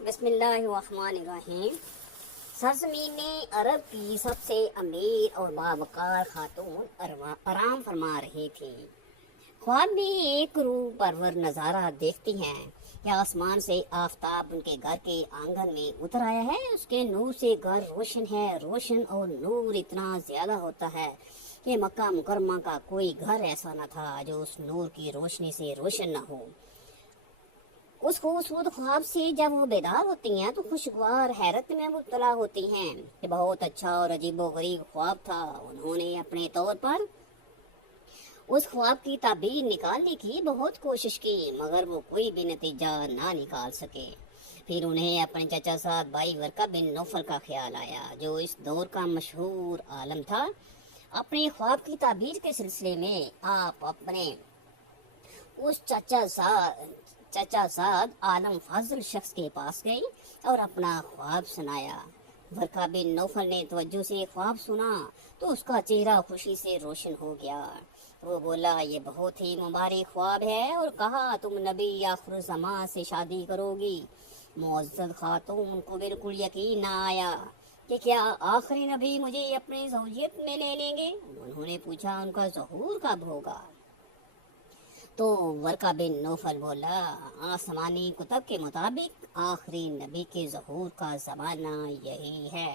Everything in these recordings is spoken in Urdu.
بسم اللہ الرحمن الرحیم۔ سرزمین عرب کی سب سے امیر اور باوقار خاتون آرام فرما رہی تھی۔ خواب میں ایک روح پرور نظارہ دیکھتی ہیں کہ آسمان سے آفتاب ان کے گھر کے آنگن میں اتر آیا ہے۔ اس کے نور سے گھر روشن ہے، روشن اور نور اتنا زیادہ ہوتا ہے کہ مکہ مکرمہ کا کوئی گھر ایسا نہ تھا جو اس نور کی روشنی سے روشن نہ ہو۔ اس خوبصورت خواب سے جب وہ بیدار ہوتی ہیں تو خوشگوار حیرت میں مبتلا ہوتی ہیں کہ بہت اچھا اور عجیب و غریب خواب تھا۔ انہوں نے اپنے طور پر اس خواب کی تعبیر نکالنے کی بہت کوشش کی، مگر وہ کوئی بھی نتیجہ نہ نکال سکے۔ پھر انہیں اپنے چچا سعد بھائی ورقہ بن نوفل کا خیال آیا، جو اس دور کا مشہور عالم تھا۔ اپنے خواب کی تعبیر کے سلسلے میں آپ اپنے اس چچا سعد عالم فاضل شخص کے پاس گئی اور اپنا خواب سنایا۔ ورقہ بن نوفل نے توجہ سے خواب سنا تو اس کا چہرہ خوشی سے روشن ہو گیا۔ وہ بولا، یہ بہت ہی مبارک خواب ہے، اور کہا تم نبی آخر زمان سے شادی کرو گی۔ معزز خاتون کو بالکل یقین نہ آیا کہ کیا آخری نبی مجھے اپنی زوجیت میں لے لیں گے۔ انہوں نے پوچھا، ان کا ظہور کب ہوگا؟ تو ورقہ بن نوفل بولا، آسمانی کتب کے مطابق آخری نبی کے ظہور کا زمانہ یہی ہے۔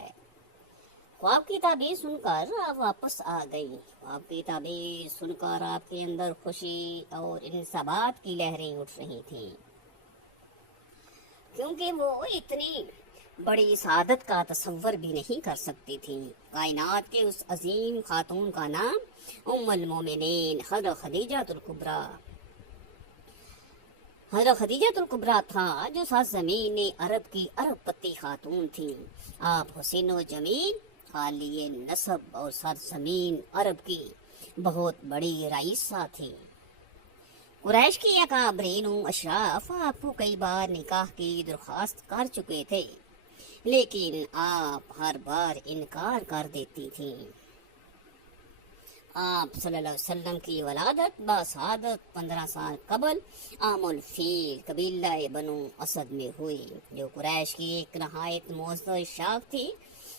خواب کی تعبیر سن کر آپ واپس آ گئی۔ خواب کی تعبیر سن کر آپ کے اندر خوشی اور انصبات کی لہریں اٹھ رہی تھیں، کیونکہ وہ اتنی بڑی سعادت کا تصور بھی نہیں کر سکتی تھی۔ کائنات کے اس عظیم خاتون کا نام ام المومنین حضرت خدیجہ الکبریٰ تھا، جو سرزمین عرب کی ارب پتی خاتون تھی۔ آپ حسین و جمیل، خالی نسب اور سرزمین عرب کی بہت بڑی رئیسہ تھی۔ قریش کی اکابرین و اشراف آپ کو کئی بار نکاح کی درخواست کر چکے تھے، لیکن آپ ہر بار انکار کر دیتی تھیں۔ آپ صلی اللہ علیہ وسلم کی ولادت بسعادت 15 سال قبل عام الفیل قبیلہ بنو اسد میں ہوئی، جو قریش کی ایک نہایت معزز شاخ تھی۔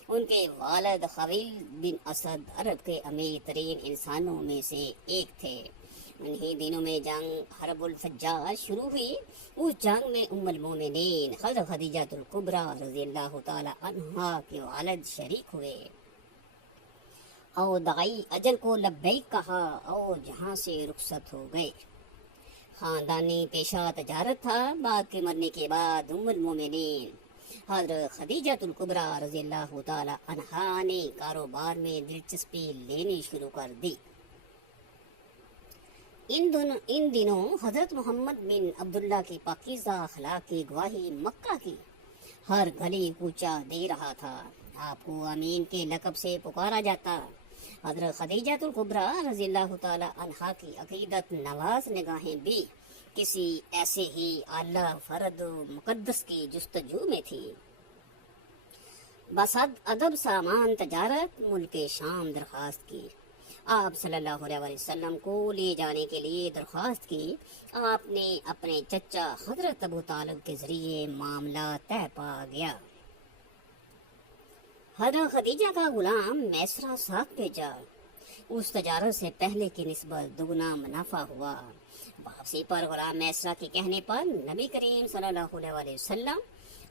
ان کے والد خویلد بن اسد عرب کے امیر ترین انسانوں میں سے ایک تھے۔ انہی دنوں میں جنگ حرب الفجار شروع ہوئی۔ اس جنگ میں ام المومنین حضرت خدیجہ الکبریٰ رضی اللہ تعالی عنہا کے والد شریک ہوئے اور داعی اجل کو لبیک کہا اور جہاں سے رخصت ہو گئے۔ خاندانی پیشہ تجارت تھا۔ باپ کے مرنے کے بعد ام المومنین حضرت خدیجہ الکبریٰ رضی اللہ تعالی عنہا نے کاروبار میں دلچسپی لینی شروع کر دی۔ ان دنوں حضرت محمد بن عبداللہ کی پاکیزہ اخلاق کی گواہی مکہ کی ہر گلی کوچہ دے رہا تھا۔ آپ کو امین کے لقب سے پکارا جاتا۔ حضرت خدیجہ الکبریٰ رضی اللہ تعالی عنہا کی عقیدت نواز نگاہیں بھی کسی ایسے ہی اعلیٰ فرد مقدس کی جستجو میں تھی۔ بصد ادب سامان تجارت ملک شام درخواست کی۔ آپ صلی اللہ علیہ وسلم کو لے جانے کے لیے درخواست کی۔ آپ نے اپنے چچا حضرت ابو طالب کے ذریعے معاملہ طے پا گیا۔ حضرت خدیجہ کا غلام میسرہ ساتھ بھیجا۔ اس تجارت سے پہلے کی نسبت دگنا منافع ہوا۔ واپسی پر غلام میسرہ کے کہنے پر نبی کریم صلی اللہ علیہ وسلم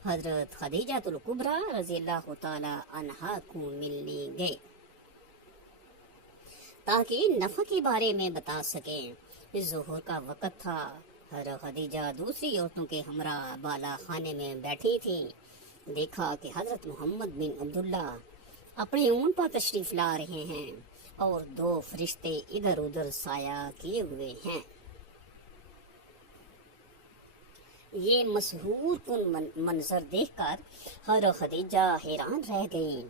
حضرت خدیجہ الکبریٰ رضی اللہ تعالی عنہا کو ملنے گئے تاکہ نفع کے بارے میں بتا سکیں۔ ظہور کا وقت تھا۔ حضرت خدیجہ دوسری عورتوں کے ہمراہ بالا خانے میں بیٹھی تھیں۔ دیکھا کہ حضرت محمد بن عبداللہ اپنے اونٹ پر تشریف لا رہے ہیں اور 2 فرشتے ادھر ادھر سایہ کیے ہوئے ہیں۔ یہ مسحور کن منظر دیکھ کر حضرت خدیجہ حیران رہ گئیں۔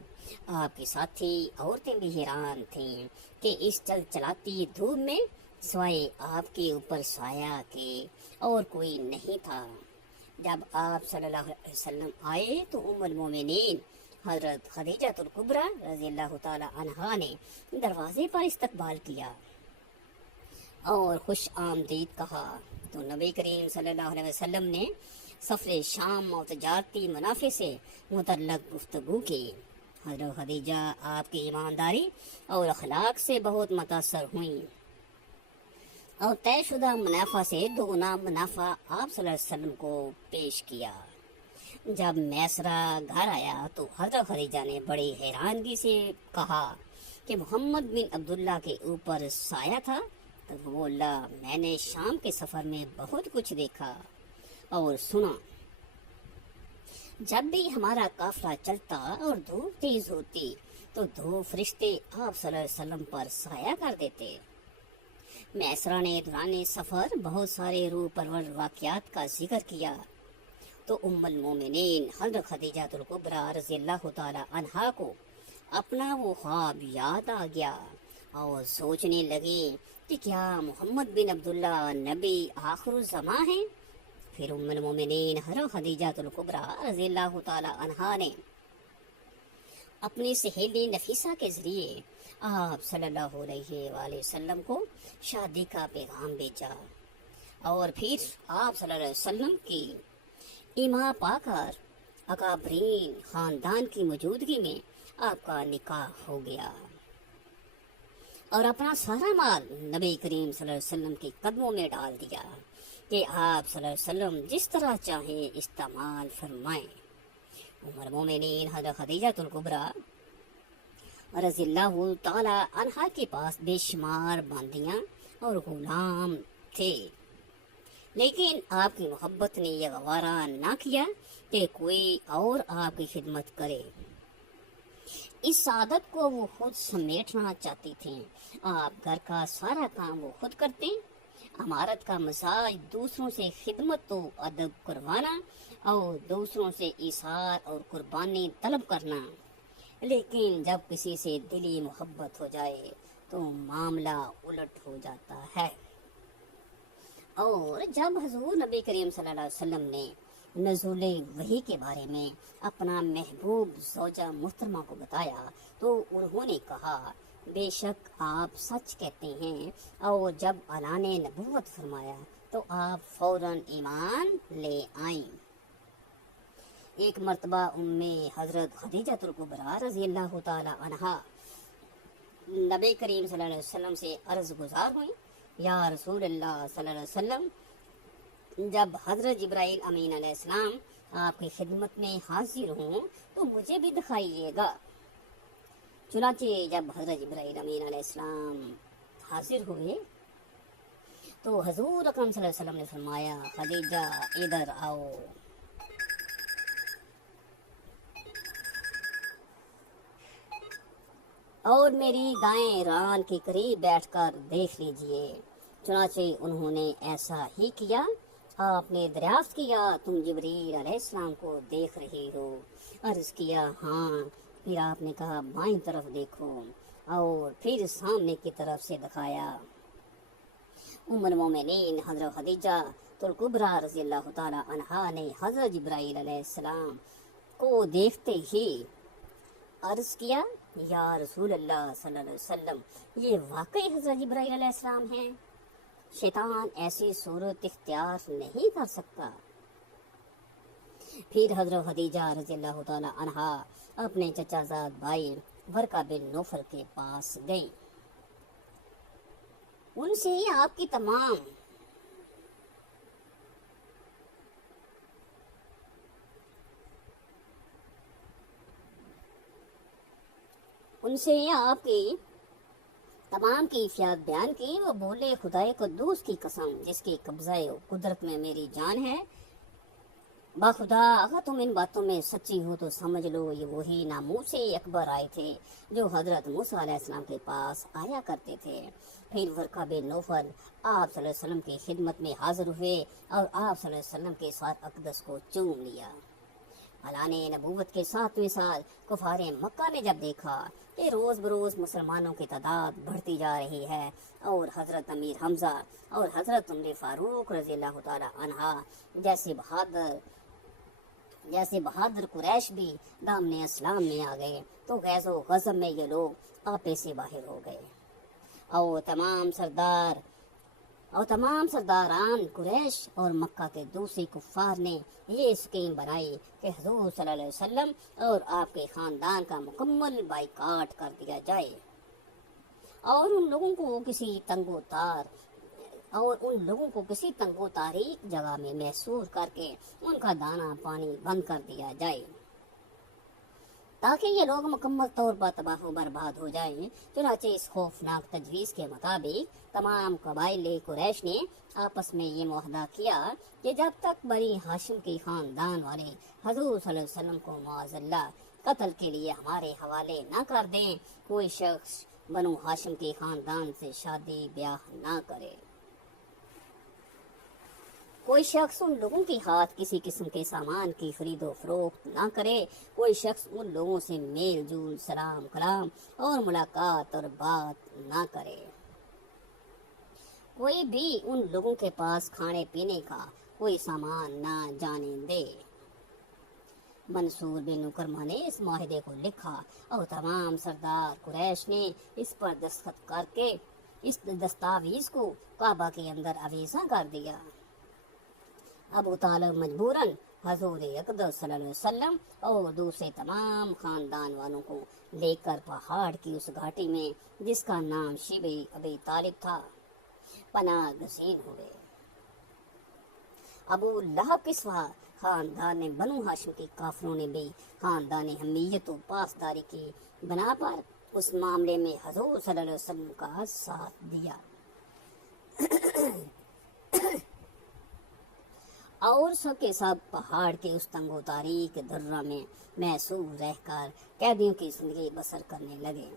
آپ کے ساتھی عورتیں بھی حیران تھیں کہ اس چل چلاتی دھوپ میں سوائے آپ کے اوپر سایہ کے اور کوئی نہیں تھا۔ جب آپ صلی اللہ علیہ وسلم آئے تو ام المومنین حضرت خدیجہ الکبریٰ رضی اللہ تعالی عنہا نے دروازے پر استقبال کیا اور خوش آمدید کہا۔ تو نبی کریم صلی اللہ علیہ وسلم نے سفر شام اور تجارتی منافع سے متعلق گفتگو کی۔ حضرت خدیجہ آپ کی ایمانداری اور اخلاق سے بہت متاثر ہوئیں اور طے شدہ منافع سے دوگنا منافع آپ صلی اللہ علیہ وسلم کو پیش کیا۔ جب میسرہ گھر آیا تو حضرت خدیجہ نے بڑی حیرانگی سے کہا کہ محمد بن عبداللہ کے اوپر سایہ تھا؟ تو وہ بولا، میں نے شام کے سفر میں بہت کچھ دیکھا اور سنا۔ جب بھی ہمارا قافلہ چلتا اور دھوپ تیز ہوتی تو دو فرشتے آپ صلی اللہ علیہ وسلم پر سایہ کر دیتے۔ میسرہ نے دوران سفر بہت سارے روح پرور واقعات کا ذکر کیا تو ام المومنین حضرت خدیجہ الکبریٰ رضی اللہ تعالی عنہا کو اپنا وہ خواب یاد آ گیا اور سوچنے لگی کہ کیا محمد بن عبداللہ نبی آخر الزماں ہیں۔ پھر ام المومنین حضرت خدیجہ الکبریٰ رضی اللہ تعالی عنہا نے اپنی سہیلی نفیسہ کے ذریعے آپ صلی اللہ علیہ وآلہ وسلم کو شادی کا پیغام بھیجا اور پھر آپ صلی اللہ علیہ وسلم کی ایما پا کر اکابرین خاندان کی موجودگی میں آپ کا نکاح ہو گیا اور اپنا سارا مال نبی کریم صلی اللہ علیہ وسلم کے قدموں میں ڈال دیا کہ آپ صلی اللہ علیہ وسلم جس طرح چاہیں استعمال فرمائیں۔ ام المومنین حضرت خدیجہ الکبریٰ رضی اللہ تعالی عنہا کے پاس بے شمار باندیاں اور غلام تھے، لیکن آپ کی محبت نے یہ گوارا نہ کیا کہ کوئی اور آپ کی خدمت کرے۔ اس سعادت کو وہ خود سمیٹنا چاہتی تھیں۔ آپ گھر کا سارا کام وہ خود کرتے، عمارت کا مزاج دوسروں سے خدمت و ادب کروانا اور دوسروں سے ایثار اور قربانی طلب کرنا، لیکن جب کسی سے دلی محبت ہو جائے تو معاملہ الٹ ہو جاتا ہے۔ اور جب حضور نبی کریم صلی اللہ علیہ وسلم نے نزول وحی کے بارے میں اپنا محبوب زوجہ محترمہ کو بتایا تو انہوں نے کہا، بے شک آپ سچ کہتے ہیں، اور جب اعلان نبوت فرمایا تو آپ فوراً ایمان لے آئیں۔ ایک مرتبہ حضرت خدیجہ الکبریٰ رضی اللہ تعالی عنہا نبی کریم صلی اللہ علیہ وسلم سے عرض گزار ہوئیں، یا رسول اللہ صلی اللہ علیہ وسلم، جب حضرت جبرائیل امین علیہ السلام آپ کی خدمت میں حاضر ہوں تو مجھے بھی دکھائیے گا۔ چنانچہ جب حضرت جبرائیل امین علیہ السلام حاضر ہوئے تو حضور اکرم صلی اللہ علیہ وسلم نے فرمایا، خدیجہ ادھر آؤ۔ اور میری دائیں ران کے قریب بیٹھ کر دیکھ لیجئے۔ چنانچہ انہوں نے ایسا ہی کیا۔ آپ نے دریافت کیا، تم جبریل علیہ السلام کو دیکھ رہی ہو؟ عرض کیا، ہاں۔ پھر آپ نے کہا، بائیں طرف دیکھو، اور پھر سامنے کی طرف سے دکھایا۔ ام المومنین حضرت خدیجہ الکبریٰ رضی اللہ تعالی عنہا نے حضرت جبرائیل علیہ السلام کو دیکھتے ہی عرض کیا، یا رسول اللہ صلی اللہ علیہ وسلم، یہ واقعی حضرت جبرائیل علیہ السلام ہیں؟ شیطان ایسی صورت اختیار نہیں کر سکتا۔ پھر حضرت خدیجہ رضی اللہ تعالی عنہا اپنے چچا زاد بھائی ورقہ بن نوفل کے پاس گئی۔ ان سے آپ کی تمام کیفیات بیان کی۔ وہ بولے، خدائے قدوس کی قسم جس کی قبضہ قدرت میں میری جان ہے، باخدا اگر تم ان باتوں میں سچی ہو تو سمجھ لو یہ وہی ناموس اکبر آئے تھے جو حضرت موسیٰ علیہ السلام کے پاس آیا کرتے تھے۔ پھر ورقہ بن نوفل آپ صلی اللہ علیہ وسلم کی خدمت میں حاضر ہوئے اور آپ صلی اللہ علیہ وسلم کے ساتھ اقدس کو چوم لیا۔ اعلان نبوت کے 7ویں سال کفار مکہ نے جب دیکھا کہ روز بروز مسلمانوں کی تعداد بڑھتی جا رہی ہے اور حضرت امیر حمزہ اور حضرت عمر فاروق رضی اللہ تعالی عنہ جیسے بہادر قریش بھی دامن اسلام میں آ گئے تو غیظ و غضب میں یہ لوگ آپے سے باہر ہو گئے اور تمام سردار اور تمام سرداران قریش اور مکہ کے دوسری کفار نے یہ اسکیم بنائی کہ حضور صلی اللہ علیہ وسلم اور آپ کے خاندان کا مکمل بائیکاٹ کر دیا جائے اور ان لوگوں کو کسی تنگ و تاریک جگہ میں محصور کر کے ان کا دانہ پانی بند کر دیا جائے تاکہ یہ لوگ مکمل طور پر تباہ و برباد ہو جائیں۔ چنانچہ اس خوفناک تجویز کے مطابق تمام قبائل قریش نے آپس میں یہ معاہدہ کیا کہ جب تک بنی ہاشم کی خاندان والے حضور صلی اللہ علیہ وسلم کو معاذ اللہ قتل کے لیے ہمارے حوالے نہ کر دیں، کوئی شخص بنو ہاشم کے خاندان سے شادی بیاہ نہ کرے، کوئی شخص ان لوگوں کے ہاتھ کسی قسم کے سامان کی خرید و فروخت نہ کرے، کوئی شخص ان لوگوں سے میل جول، سلام کلام اور ملاقات اور بات نہ کرے، کوئی بھی ان لوگوں کے پاس کھانے پینے کا کوئی سامان نہ جانے دے۔ منصور بن مکرمہ نے اس معاہدے کو لکھا اور تمام سردار قریش نے اس پر دستخط کر کے اس دستاویز کو کعبہ کے اندر آویزاں کر دیا۔ ابو طالب مجبوراً حضور اقدس صلی اللہ علیہ وسلم اور دوسرے تمام خاندان والوں کو لے کر پہاڑ کی اس گھاٹی میں جس کا نام شیب ابی طالب تھا پناہ گزین ہوئے۔ ابو لہب کے سوا خاندان بنو ہاشم کے کافروں نے بھی خاندان حمیت و پاسداری کی بنا پر اس معاملے میں حضور صلی اللہ علیہ وسلم کا ساتھ دیا اور سب کے سب پہاڑ کے اس تنگ و تاریک درہ میں محصور رہ کر قیدیوں کی زندگی بسر کرنے لگے۔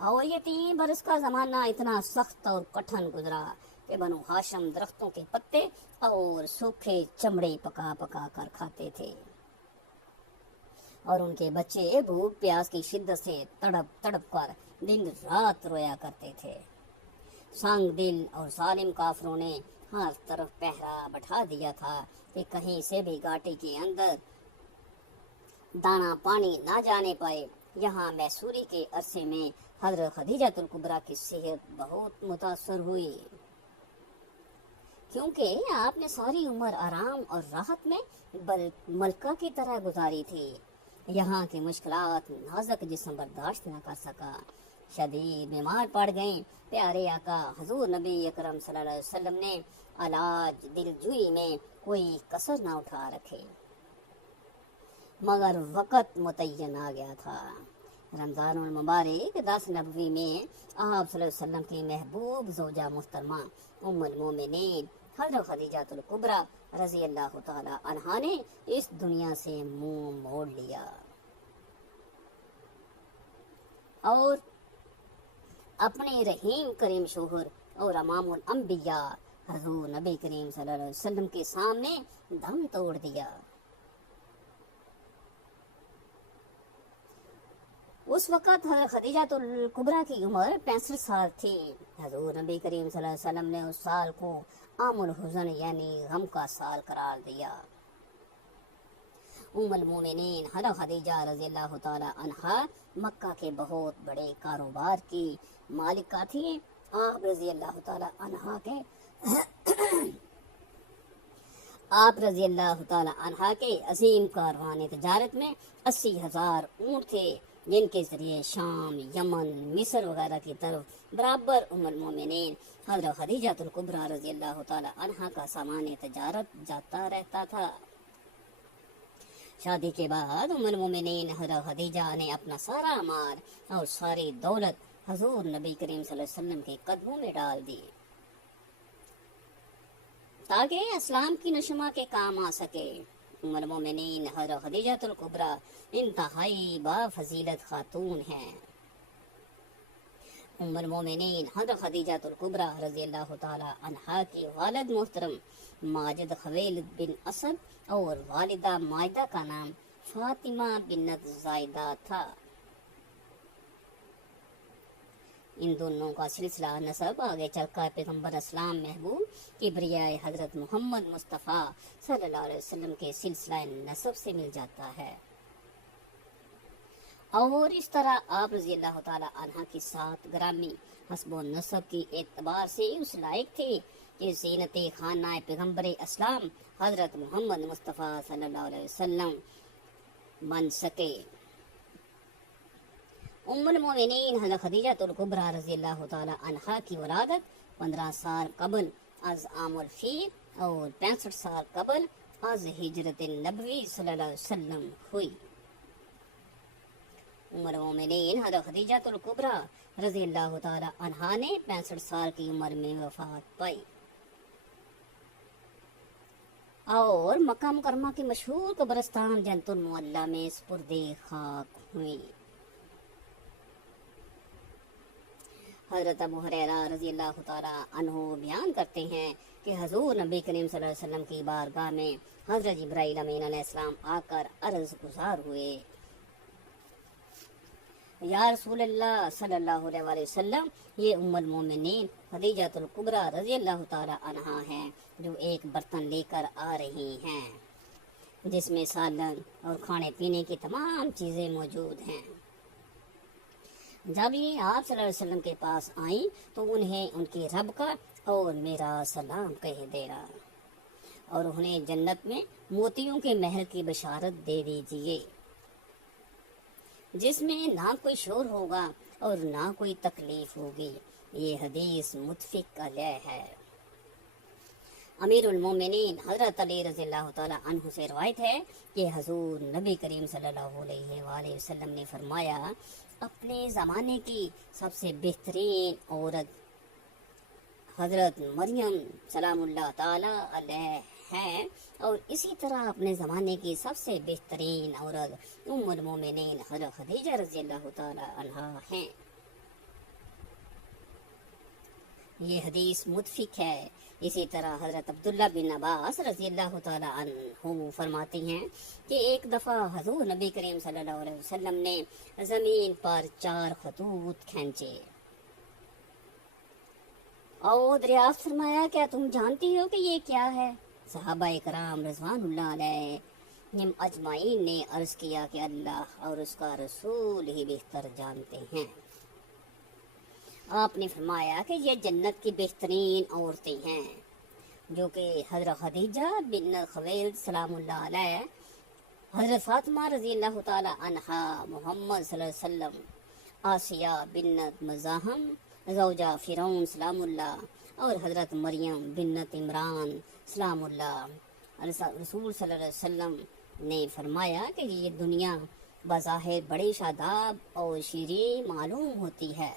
اور یہ 3 برس کا زمانہ اتنا سخت اور کٹھن گزرا کہ بنو ہاشم درختوں کے پتے اور سوکھے چمڑے پکا پکا کر کھاتے تھے اور ان کے بچے بھوک پیاس کی شدت سے تڑپ تڑپ کر دن رات رویا کرتے تھے۔ سنگ دل اور ظالم کافروں نے ہر طرف پہرا بٹھا دیا تھا کہ کہیں سے بھی گھاٹی کے اندر دانا پانی نہ جانے پائے۔ یہاں محصوری کے عرصے میں حضرت خدیجہ الکبریٰ کی صحت بہت متاثر ہوئی، کیونکہ آپ نے ساری عمر آرام اور راحت میں ملکہ کی طرح گزاری تھی۔ یہاں کی مشکلات نازک جسم برداشت نہ کر سکا، شدید بیمار پڑ گئیں۔ پیارے آقا حضور نبی اکرم صلی اللہ علیہ وسلم نے علاج دل جوئی میں کوئی کسر نہ اٹھا رکھے، مگر وقت متعین آ گیا تھا۔ رمضان المبارک 10 نبوی میں آپ صلی اللہ علیہ وسلم کی محبوب زوجہ محترمہ ام المومنین حضرت خدیجہ الکبریٰ رضی اللہ تعالی عنہا نے اس دنیا سے منہ موڑ لیا اور اپنے رحیم کریم شوہر اور امام الانبیاء حضور نبی کریم صلی اللہ علیہ وسلم کے سامنے دم توڑ دیا۔ اس وقت حضرت خدیجہ الکبریٰ کی عمر 65 سال تھی۔ حضور نبی کریم صلی اللہ علیہ وسلم نے اس سال کو عام الحزن یعنی غم کا سال قرار دیا۔ ام المومنین حضرت خدیجہ رضی اللہ تعالی عنہا مکہ کے بہت بڑے کاروبار کی مالکہ تھی۔ آپ رضی اللہ تعالی عنہا کے عظیم کاروان تجارت میں 80,000 اونٹ تھے، جن کے ذریعے شام، یمن، مصر وغیرہ کی طرف برابر ام المومنین حضرت خدیجہ الکبریٰ رضی اللہ تعالی عنہا کا سامان تجارت جاتا رہتا تھا۔ شادی کے بعد ام المومنین حضرت خدیجہ نے اپنا سارا مال اور ساری دولت حضور نبی کریم صلی اللہ علیہ وسلم کے قدموں میں ڈال دی تاکہ اسلام کی نشما کے کام آ سکے۔ ام المومنین حضرت خدیجہ الکبریٰ انتہائی بافضیلت خاتون ہیں۔ ام المومنین حضرت خدیجہ الکبریٰ رضی اللہ تعالی عنہا کے والد محترم ماجد خویلد بن اسد اور والدہ مائدہ کا نام فاطمہ بنت زائدہ تھا۔ ان دونوں کا سلسلہ نسب آگے چل کر پیغمبر اسلام محبوب کبریاء حضرت محمد مصطفیٰ صلی اللہ علیہ وسلم کے سلسلہ نسب سے مل جاتا ہے۔ اور اس طرح آپ رضی اللہ تعالی عنہ کی سات گرامی حسب و نسب کی اعتبار سے اس لائق تھے کہ زینت خانہ پیغمبر اسلام حضرت محمد مصطفیٰ صلی اللہ علیہ وسلم بن سکے۔ ام المومنین حضرت خدیجہ الکبریٰ رضی اللہ تعالی عنہا کی ولادت 15 سال قبل از عام الفیل اور 65 سال قبل از ہجرت نبوی صلی اللہ علیہ وسلم ہوئی۔ ام المومنین حضرت خدیجہ الکبریٰ رضی اللہ تعالی عنہا نے 65 سال کی عمر میں وفات پائی اور مکہ مکرمہ کے مشہور قبرستان جنت المعلی میں سپرد خاک ہوئی۔ حضرت ابو ہریرہ رضی اللہ تعالی عنہ بیان کرتے ہیں کہ حضور نبی کریم صلی اللہ علیہ وسلم کی بارگاہ میں حضرت جبرائیل امین علیہ السلام آ کر عرض گزار ہوئے، یا رسول اللہ صلی اللہ علیہ وآلہ وسلم، یہ ام المومنین خدیجہ الکبریٰ رضی اللہ تعالی عنہا ہیں جو ایک برتن لے کر آ رہی ہیں جس میں سالن اور کھانے پینے کی تمام چیزیں موجود ہیں۔ جب یہ آپ صلی اللہ علیہ وسلم کے پاس آئیں تو انہیں ان کے رب کا اور میرا سلام کہہ دینا اور انہیں جنت میں موتیوں کے محل کی بشارت دے دیجیے جس میں نہ کوئی شور ہوگا اور نہ کوئی تکلیف ہوگی۔ یہ حدیث متفق علیہ ہے۔ امیر المومنین حضرت علی رضی اللہ تعالی عنہ سے روایت ہے کہ حضور نبی کریم صلی اللہ علیہ وآلہ وسلم نے فرمایا، اپنے زمانے کی سب سے بہترین عورت حضرت مریم سلام اللہ تعالی علیہ ہیں اور اسی طرح اپنے زمانے کی سب سے بہترین عورت ام المومنین حضرت خدیجہ رضی اللہ تعالی عنہا ہیں۔ یہ حدیث متفق ہے۔ اسی طرح حضرت عبداللہ بن عباس رضی اللہ تعالی عنہ فرماتی ہیں کہ ایک دفعہ حضور نبی کریم صلی اللہ علیہ وسلم نے زمین پر 4 خطوط کھینچے اور دریافت فرمایا، کیا تم جانتی ہو کہ یہ کیا ہے؟ صحابہ کرام رضوان اللہ علیہم اجمعین نے عرض کیا کہ اللہ اور اس کا رسول ہی بہتر جانتے ہیں۔ آپ نے فرمایا کہ یہ جنت کی بہترین عورتیں ہیں جو کہ حضرت خدیجہ بن خویلد سلام اللہ علیہ، حضرت فاطمہ رضی اللہ تعالی عنہا، محمد صلی اللہ علیہ وسلم، آسیہ بنت مزاحم زوجہ فرعون سلام اللہ اور حضرت مریم بنت عمران سلام اللہ۔ رسول صلی اللہ علیہ وسلم نے فرمایا کہ یہ دنیا بظاہر بڑی شاداب اور شیریں معلوم ہوتی ہے۔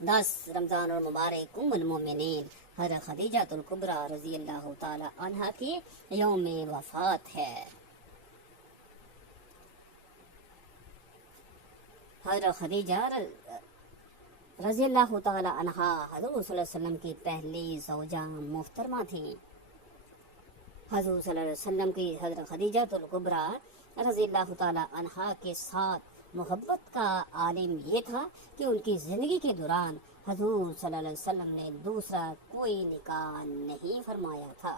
10 رمضان المبارک ام المومنین حضرت خدیجہ الکبریٰ رضی اللہ تعالی عنہا کی یوم وفات ہے۔ حضرت خدیجہ رضی اللہ تعالی عنہا حضور صلی اللہ علیہ وسلم کی پہلی زوجہ محترمہ تھیں۔ حضور صلی اللہ علیہ وسلم کی حضرت خدیجہ الکبریٰ رضی اللہ تعالی عنہا کے ساتھ محبت کا عالم یہ تھا کہ ان کی زندگی کے دوران حضور صلی اللہ علیہ وسلم نے دوسرا کوئی نکاح نہیں فرمایا تھا۔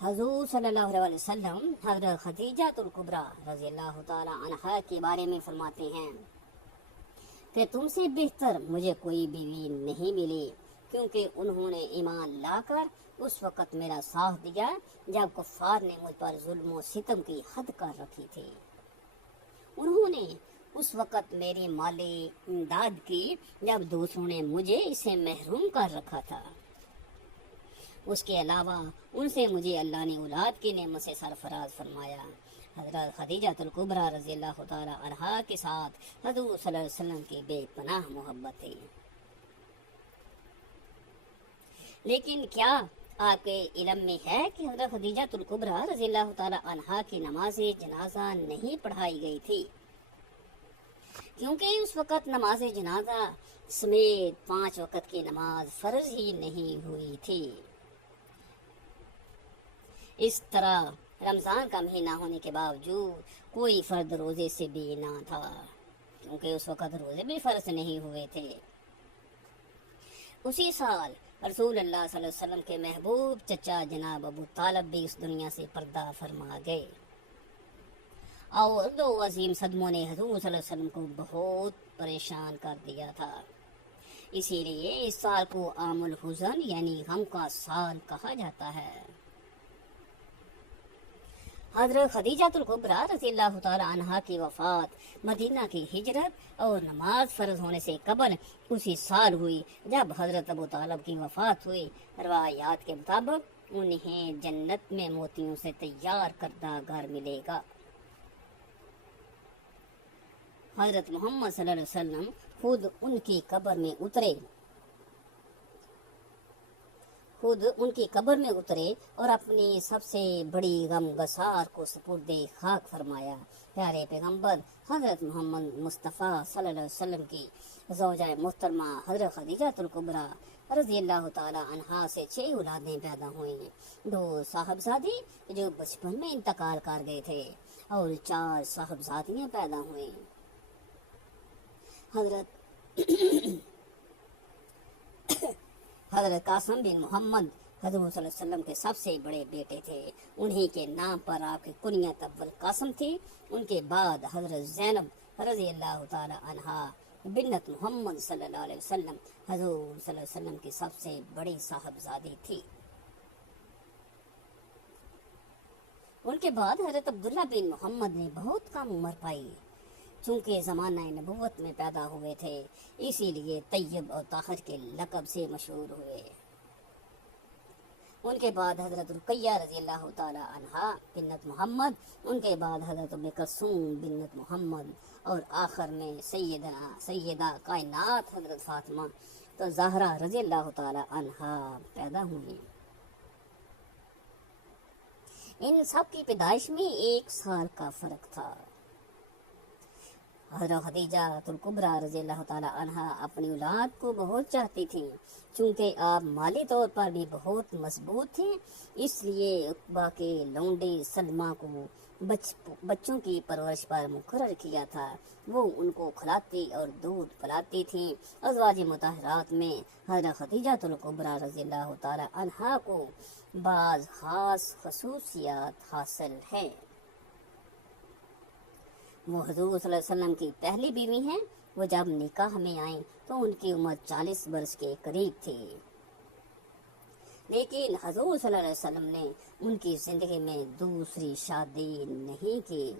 حضور صلی اللہ علیہ وسلم حضرت خدیجہ الکبریٰ رضی اللہ تعالی عنہا کے بارے میں فرماتے ہیں کہ تم سے بہتر مجھے کوئی بیوی نہیں ملی، کیونکہ انہوں نے ایمان لا کر اس وقت میرا ساتھ دیا جب کفار نے مجھ پر ظلم و ستم کی حد کر رکھی تھی۔ انہوں نے اس وقت میری مالی امداد کی جب دوسروں نے مجھے اسے محروم کر رکھا تھا۔ اس کے علاوہ ان سے مجھے اللہ نے اولاد کی نعمت سے سرفراز فرمایا۔ حضرت خدیجہ الکبریٰ رضی اللہ تعالی عنہا کے ساتھ حضور صلی اللہ علیہ وسلم کی بے پناہ محبت تھی۔ لیکن کیا آپ کے علم میں ہے کہ حضرت خدیجہ الکبریٰ رضی اللہ تعالی عنہا کی نماز جنازہ نہیں پڑھائی گئی تھی، کیونکہ اس وقت نماز جنازہ سمیت 5 وقت کی نماز فرض ہی نہیں ہوئی تھی۔ اس طرح رمضان کا مہینہ ہونے کے باوجود کوئی فرد روزے سے بھی نہ تھا، کیونکہ اس وقت روزے بھی فرض نہیں ہوئے تھے۔ اسی سال رسول اللہ صلی اللہ علیہ وسلم کے محبوب چچا جناب ابو طالب بھی اس دنیا سے پردہ فرما گئے۔ اور دو عظیم صدموں نے حضور صلی اللہ علیہ وسلم کو بہت پریشان کر دیا تھا، اسی لیے اس سال کو عام الحزن یعنی غم کا سال کہا جاتا ہے۔ حضرت خدیجہ الکبریٰ رضی اللہ تعالی عنہا کی وفات مدینہ کی ہجرت اور نماز فرض ہونے سے قبل اسی سال ہوئی جب حضرت ابو طالب کی وفات ہوئی۔ روایات کے مطابق انہیں جنت میں موتیوں سے تیار کردہ گھر ملے گا۔ حضرت محمد صلی اللہ علیہ وسلم خود ان کی قبر میں اترے اور اپنی سب سے بڑی غم گسار کو سپرد خاک فرمایا۔ پیارے پیغمبر حضرت محمد مصطفیٰ صلی اللہ علیہ وسلم کی زوجہ محترمہ حضرت خدیجہ الکبریٰ رضی اللہ تعالی عنہا سے 6 اولادیں پیدا ہوئیں، 2 صاحبزادے جو بچپن میں انتقال کر گئے تھے اور 4 صاحبزادیاں پیدا ہوئیں۔ حضرت قاسم بن محمد حضور صلی اللہ علیہ وسلم کے سب سے بڑے بیٹے تھے، انہی کے نام پر آپ کی کنیت اول قاسم تھی۔ ان کے بعد حضرت زینب رضی اللہ تعالی عنہا بنت محمد صلی اللہ علیہ وسلم حضور صلی اللہ علیہ وسلم کی سب سے بڑی صاحبزادی تھی۔ ان کے بعد حضرت عبداللہ بن محمد نے بہت کم عمر پائی، چونکہ زمانہ نبوت میں پیدا ہوئے تھے، اسی لیے طیب اور طاہر کے لقب سے مشہور ہوئے۔ ان کے بعد حضرت رقیہ رضی اللہ تعالی عنہا بنت محمد، ان کے بعد حضرت ام کلثوم بنت محمد، اور آخر میں سیدہ کائنات حضرت فاطمہ تو زہرا رضی اللہ تعالی عنہا پیدا ہوئی۔ ان سب کی پیدائش میں 1 سال کا فرق تھا۔ حضرت خدیجہ الکبریٰ رضی اللہ تعالی عنہا اپنی اولاد کو بہت چاہتی تھیں، چونکہ آپ مالی طور پر بھی بہت مضبوط تھے، اس لیے عقبہ کے لونڈے سلمہ کو بچوں کی پرورش پر مقرر کیا تھا۔ وہ ان کو کھلاتی اور دودھ پلاتی تھیں۔ ازواج مطہرات میں حضرت خدیجہ الکبریٰ رضی اللہ تعالی عنہا کو بعض خاص خصوصیات حاصل ہیں۔ وہ حضور صلی اللہ علیہ وسلم کی پہلی بیوی ہیں۔ وہ جب نکاح میں آئیں تو ان کی عمر 40 برس کے قریب تھی، لیکن حضور صلی اللہ علیہ وسلم نے ان کی زندگی میں دوسری شادی نہیں کی۔